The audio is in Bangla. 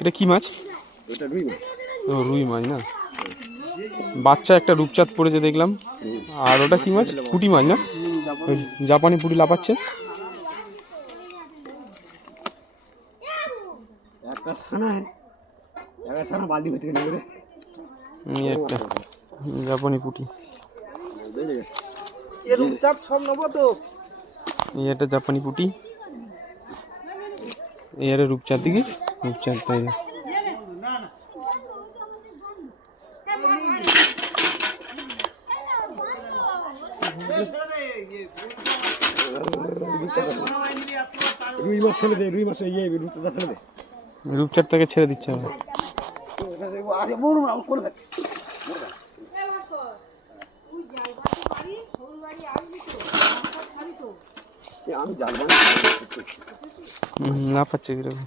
এটা কি মাছ? এটা রুই মাছ। ও রুই মাছ না, বাচ্চা একটা রূপচাঁদ পড়েছে দেখলাম। আর ওটা কি মাছ? পুঁটি মাছ না, জাপানি পুঁটি লাফাচ্ছে। একটা ছানা বালতি ভর্তি করে নেবে। একটা জাপানি পুঁটি, এই একটা জাপানি পুঁটি, এই একটা রূপচাঁদ দিকে রূপচাঁদ তাই। রুই মাছ ছেড়ে দে, রুই মাছ রূপচাঁদটাকে ছেড়ে দিচ্ছে আমার। আমি জাল না পাচ্ছে কিরকম।